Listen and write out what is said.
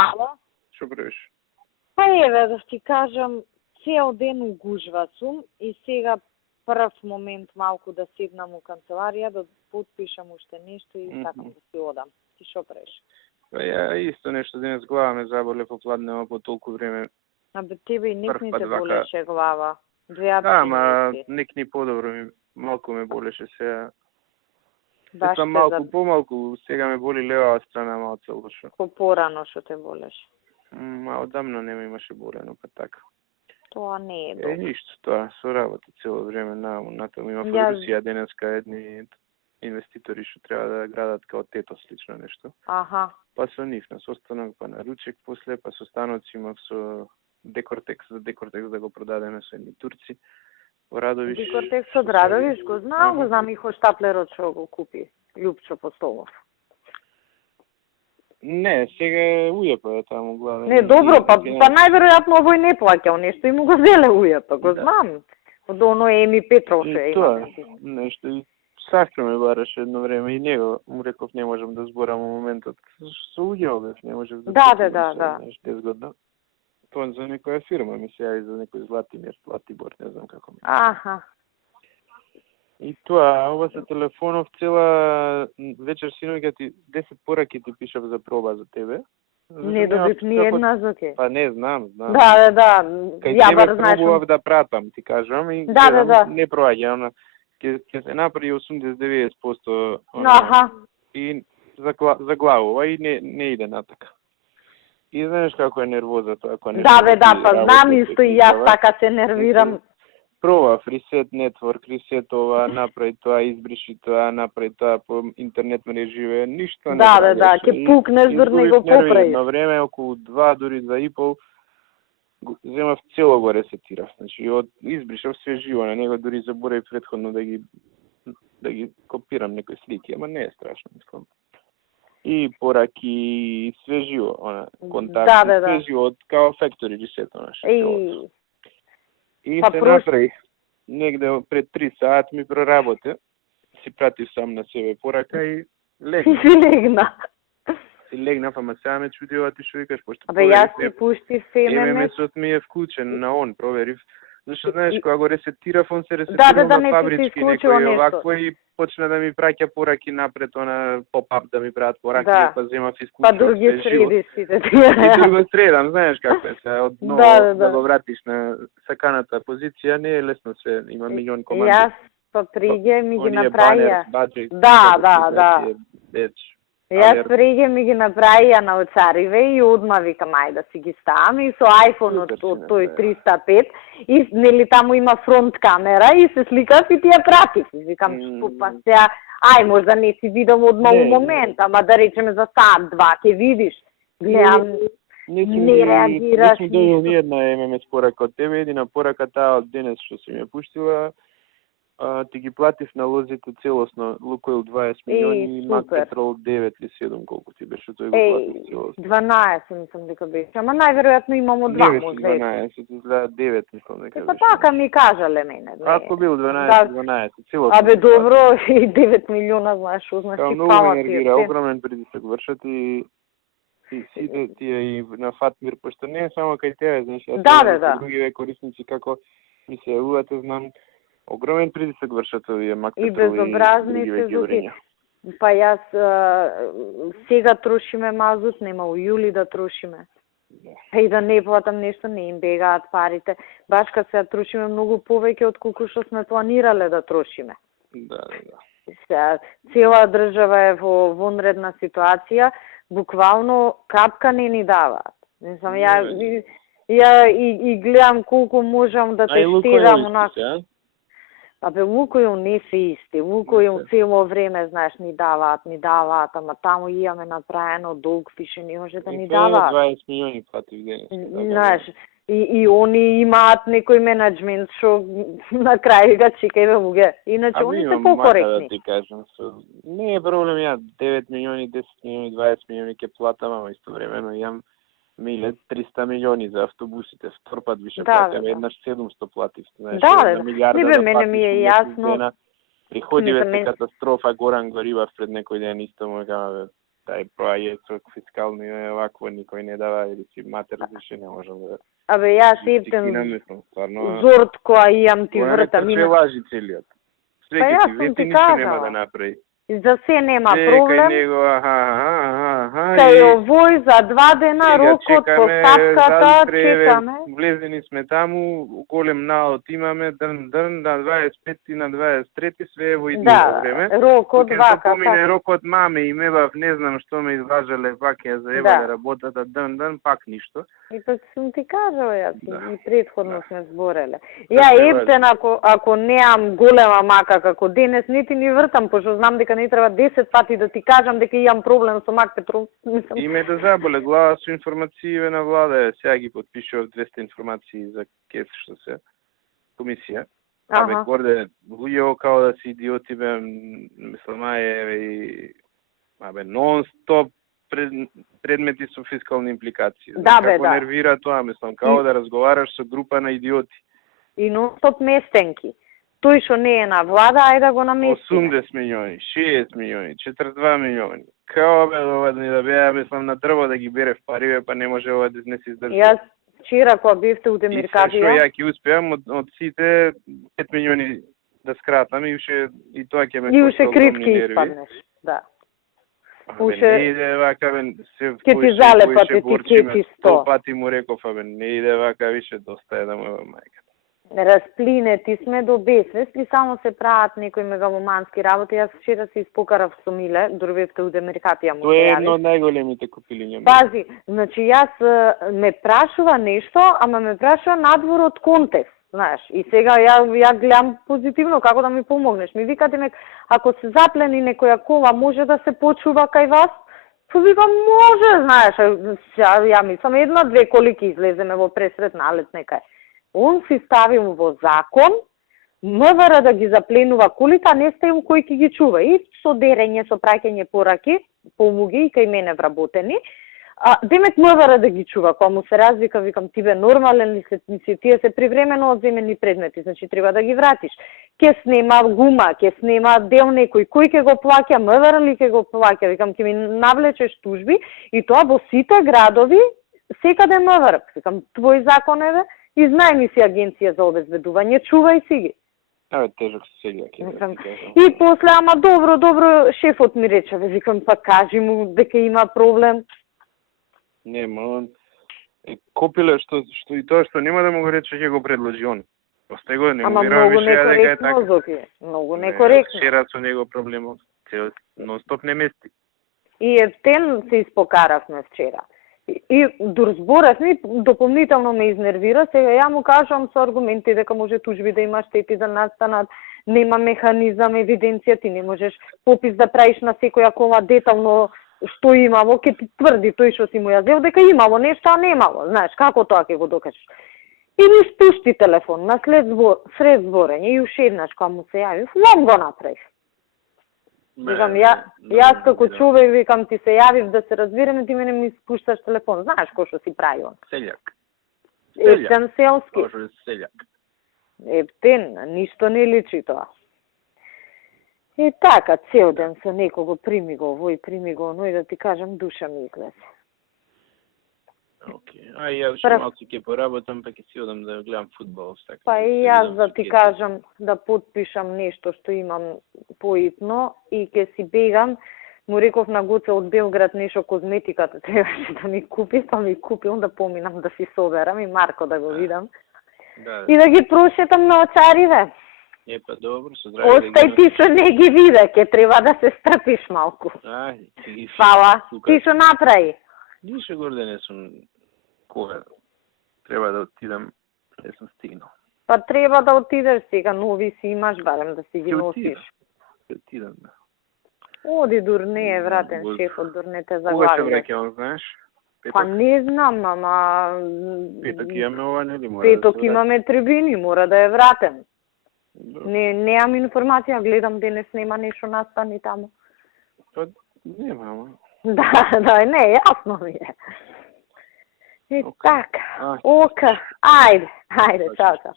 Ало? Што правиш? Па еве да ти кажам, цел ден у гужва сум и сега прв момент малку да седнам у канцеларија, да подпишам уште нешто и сакам да си одам. Ти шо правиш? Па ја исто нешто денес глава ме заболе попладнева по толку време. Абе тебе и ник ни те вака. болеше глава. Две Ама ник ни подобро малку ме болеше сега. Баш Сам малку помалку, сега ме боли левава страна малце лошо. Порано што те болеше. Одамна не ме имаше болено, па така. Тоа не е добро. Ништо тоа, со работа цело време натаму има фотографија денеска едни инвеститори што треба да градат као тето слично нешто. Аха. Па со нив на состанок, па на ручек после, па со станоци имав со Декортекс, за Декортекс да го продадеме со едни турци. Радовиш. Декортекс од Радовиш го знам и Хоштаплерот што го купи. Љупчо Постолов. Не, сега ујепа е таму главен. Не, добро, па најверојатно овој не плаќал нешто и му го зеле ујепа, го знам. Од оно Еми Петров ше има. Нешто и Сашко ме бараше едно време и него му реков не можам да зборам во моментот. Со уѓео бев, не можев да. Да. Нешто згодно. Тоа за некоја фирма ми се јави за некој Златибор, не знам како ми. Аха. И тоа, ова се телефонов цела вечер синоќа ти 10 пораки ти пишав за проба за тебе. Не добив ни една за те. Па не знам. Да. Ја бар знаеш. Пробував да пратам, ти кажам и да. Не проаѓа, она ќе се направи 80-90%. Аха. И за главова и не иде натака. И знаеш како е нервоза тоа кога не. Да, па знам исто и јас така се нервирам. Пробав ресет нетворк, ресет ова, направи тоа, избриши тоа, направи тоа по интернет мреживе, ништо не. Да, ќе пукнеш дур него поправи. Едно време околу 2 дури 2,5 земав цело го ресетирав. Значи избришав све живо на него, дури заборав претходно да ги копирам некои слики, ама не е страшно, мислам. И пораки, све живо, контакти, све живо, као factory reset, И се направи. Негде пред 3 саат ми проработе. Си пратив сам на себе порака и легна. Си легна. Си легнав, ама сега ме чудила ти шо викаш, пошто јас си пуштив ММС-от ми е вклучен на он, проверив. Зашто знаеш, кога го ресетирав, он се ресетирав на фабрички, некој овакво и почна да ми праќа пораки напред, поп-ап да ми прават пораки, па земав исклучено. Па други среди сите. И друго средам, знаеш како е се, одново да го вратиш на саканата позиција, не е лесно се, има милион команди. Јас па приѓе ми ги направија. Да. Јас приѓе ми ги направија на оцариве и одма викам ај да си ги ставам и со iPhone-от тој 305 и нели таму има фронт камера и се сликав и ти ја пратив. Викам па сега ај можда не си видам одма у момент, ама да речеме за саат-два ќе видиш. Гледам не реагираш. Не сум добил ни една ММС порака од тебе, едина порака таа од денес што си ми пуштила. Ти ги платив налозите целосно, Лукойл 20 милиони, Макпетрол 9 или 7, колку ти беше, тој го платив целосно. 12 мислам дека беше, ама најверојатно имамо 2 можда. 12, изгледа 9 мислам дека беше. Па така ми кажале мене. Ако бил 12, целосно. Абе добро, и 9 милиона, знаеш, што значи пала ти. Многу енергира, огромен притисок вршат и сите тие и на Фатмир, пошто не е само кај тебе, знаеш, други корисници како ми се јавувате, знам, огромен притисок вршат овие Макпетрол и безобразни се зуки. Па јас сега трошиме мазут, нема у јули да трошиме. И да не платам нешто, не им бегаат парите. Баш кога се трошиме многу повеќе од колку што сме планирале да трошиме. Да. Цела држава е во вонредна ситуација, буквално капка не ни даваат. Не знам, ја и гледам колку можам да тестирам онака. Абе, Лукойл не се исти. Лукойл цело време, знаеш, ни даваат, ама таму имаме направено долг, више не може да ни даваат. 20 милиони платив денес. Знаеш, и они имаат некој менеджмент што на крај га чекајме луѓе. Иначе они се покоректни. Да ти кажам, не е проблем, ја 9 милиони, 10 милиони, 20 милиони ќе платам, ама истовремено имам 300 милиони за автобусите, втор пат више платам, еднаш 700 платив. Знаеш, милиарда мене ми е јасно. Приходиве се катастрофа, Горан Горивав пред некој ден исто му кажа, Taj projekt fiskalni ovako nikoj ne dava ili si mater više ne može da... Абе, јас ептен Зортко, а имам ти вртам. Sve laži celiот. Sve Па ќе јас ти сум вети, ти ништо нема кажала. да направи. За се нема Кај проблем. него, Кај овој за 2 дена рокот, постапката, чекаме. Влезени сме таму, голем налот имаме, дрн, на 25 и на 23 све во идното време. Да, рокот вака. Помине рокот маме и мебав, не знам што ме изважале, пак ја заебале работата, дрн, пак ништо. И па сум ти кажала јас, и предходно сме збореле. Ја ептен, ако неам голема мака како денес, нити ни вртам, пошто знам дека не треба 10 пати да ти кажам дека имам проблем со Мак Петров. Име да заболе, глава со информације на влада, сега ги подпишував 200 информации за КЕС, што се комисија. Абе, горде, луѓе као да си идиоти, бе, мислам, и нон-стоп предмети со фискални импликации. Да, бе, како нервира тоа, мислам, као да разговараш со група на идиоти. И нон-стоп местенки. Тој што не е на влада, ајде да го намести. 80 милиони, 60 милиони, 42 милиони. Као бе ова да беа, мислам, на дрво да ги бере в париве, па не може ова да не се издржи. Јас вчера кога бевте у Демиркапија... И што ја ќе успеам од сите 5 милиони да скратам и тоа ќе ме и уше кривки испаднеш, да. Уше... Не иде вака, бе, се ќе ти залепат етикети 100 пати му реков, не иде вака, више доста е да му мајка. Расплинети сме до бесвест и само се прават некои мегаломански работи. Јас вчера се испокарав со Миле, дори бевте у Демиркапија му се јави. Тоа е едно од најголемите купилиња. Пази, значи јас ме прашува нешто, ама ме прашува надвор од контекст, знаеш. И сега ја гледам позитивно како да ми помогнеш. Ми викате ме, ако се заплени некоја кова, може да се почува кај вас? Викам, може, знаеш. Ја мислам, 1-2 коли ќе излеземе во пресрет налет некај. Он си ставил во закон МВР да ги запленува колите, а не ставил кој ќе ги чува. И со дерење, со праќање пораки, помоги и кај мене вработени. Демек МВР да ги чува, кога му се развика, викам, ти бе нормален ли си, тие се привремено одземени предмети, значи треба да ги вратиш. Ке снема гума, ке снема дел некој, кој ќе го плаќа, МВР ли ќе го плаќа, викам, ќе ми навлечеш тужби и тоа во сите градови, секаде МВР. Викам, твој закон е, и знај си агенција за обезбедување, чувај си ги. Тежок селјак. И после, ама добро, шефот ми рече, викам, па кажи му дека има проблем. Нема, он копиле што и тоа што нема да му го рече, ќе го предложи он. Остай го, не му вирам више дека е така. Многу некоректно. Вчера со него проблемот, нон-стоп не мести. И ептен се испокаравме вчера. И дурзборавме, дополнително ме изнервира, сега ја му кажам со аргументи дека може тужби да има штети да настанат, нема механизам, евиденција, ти не можеш попис да правиш на секоја кова детално што имало, ќе ти тврди тој што си му ја зел дека имало нешто, а немало, знаеш, како тоа ќе го докажеш. И ми спушти телефон на сред зборење и уште еднаш кога му се јавив, лом го направив. Викам, јас како човек, викам, ти се јавив да се разбереме, ти мене ми спушташ телефон. Знаеш кој што си прави он? Селјак. Ептен селски. Кошо селјак. Ептен, ништо не личи тоа. И така, цел ден со некого прими го оној, да ти кажам, душа ми излезе. Океј. Ја уште малку ќе поработам, па ќе си одам да гледам фудбал. Па и јас да ти кажам, да подпишам нешто што имам поитно и ќе си бегам. Му реков на Гоце од Белград нешто козметиката требаше да ми купи, па ми купил да поминам да си соберам и Марко да го видам. И да ги прошетам на Оцариве. Па добро, со здравје. Остај ти што не ги виде, ќе треба да се стрпиш малку. Фала, ти што направи? Ништо горде не сум кога. Треба да отидам, не сум стигнал. Па треба да отидеш сега, нови си имаш, барем да си ги носиш. Ќе отидам, да. Оди, дур не е вратен шефот, дур не те заглавија. Кога ќе враќам, знаеш? Па не знам, ама... Петок имаме ова, нели мора Петок имаме трибини, мора да е вратен. Неам информација, гледам денес нема нешто настани таму. Па нема, ама. Да, не, јасно ми е. И така, ока, ајде, чао.